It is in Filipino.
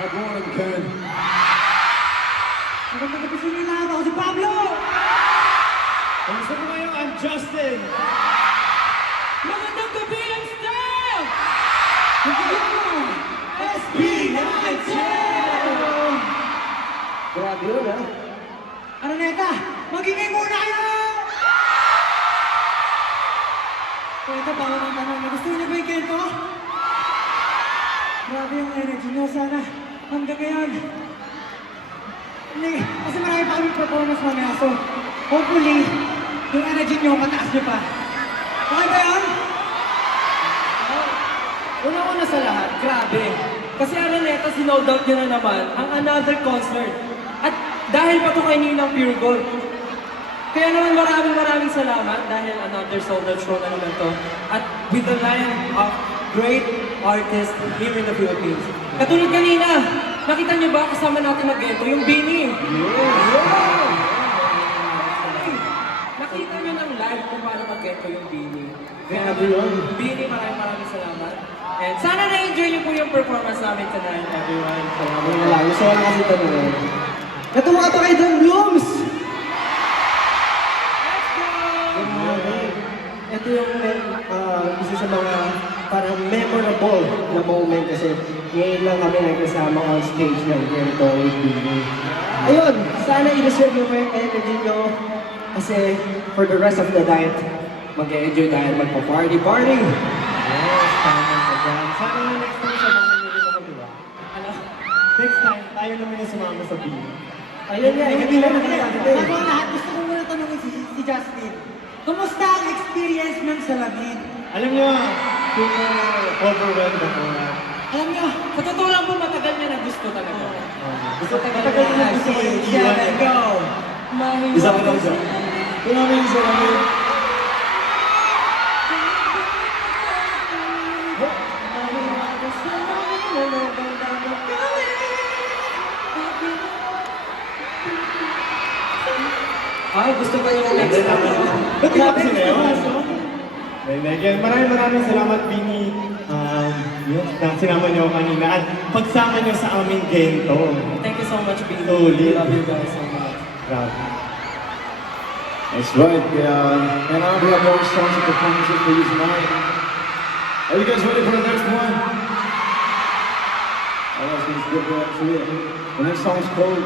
Good morning, Ken. Magandang gabi sa inyo lahat. Ako si Pablo! Kamusta mo ngayon? I'm Justin. Magandang gabi ang staff! SB19! Grabe yun, ha? Ano neta? Magingay muna kayo! Kwenta ba ng tanong? Gusto niyo ba yung kento? Grabe yung energy niyo. Sana hanggang ngayon. Hindi, kasi marami pa kami performance mamaya. So, hopefully, yung energy niyo mataas niyo pa. Okay ba yun? Una-una sa lahat, grabe. Kasi Araneta, sinold out nyo na naman ang another concert. At dahil pa to kay Ninang Pure Gold. Kaya naman maraming maraming salamat dahil another sold out show na naman to. At with the line of great artists here in the Philippines. Katulad kanina, nakita nyo ba kasama natin mag-ento yung Bini? Nakita nyo ng live kung paano mag-ento yung Bini. Grabe yun. Bini, maraming maraming salamat. And sana na-enjoy niyo po yung performance namin tonight, everyone. Salamat na lang. Gusto ko lang kasi tanongin. Natuwa ka kay Don Blooms! Ito yung uh, isa sa mga parang memorable na moment kasi ngayon lang kami nagkasama on stage ng ganito with Bini. Ayun, sana i-reserve nyo yung energy nyo kasi for the rest of the night, mag-enjoy tayo magpa-party party! Yes, tama ka dyan. Sana nga next time samahan nyo rin ako, di ba? Ano? Next time, tayo naman yung sumama sa Bini. Ayun nga, hindi na nakakita eh. Ang lahat, gusto ko muna tanongin si, si Justin. Kumusta ang experience ng salamin? Alam nyo, super overwhelmed ako. Alam niyo, Sa totoo lang po, matagal niya na gusto talaga. Gusto matagal ko na gusto ko yung iwan. seven, go! Isa ko lang isa. Kung namin isa kami. Ay, gusto ko yung next time. Ba't grabe sila yun? Then again, maraming maraming salamat, Bini. Um, yun, na sinama niyo ako kanina. At pagsama niyo sa aming gento. Thank you so much, Bini. Solid. We love you guys so much. Grabe. That's right. Yeah. And I we have more songs and performances for you tonight. Are you guys ready for the next one? Alright, so let's get right to it. The next song is called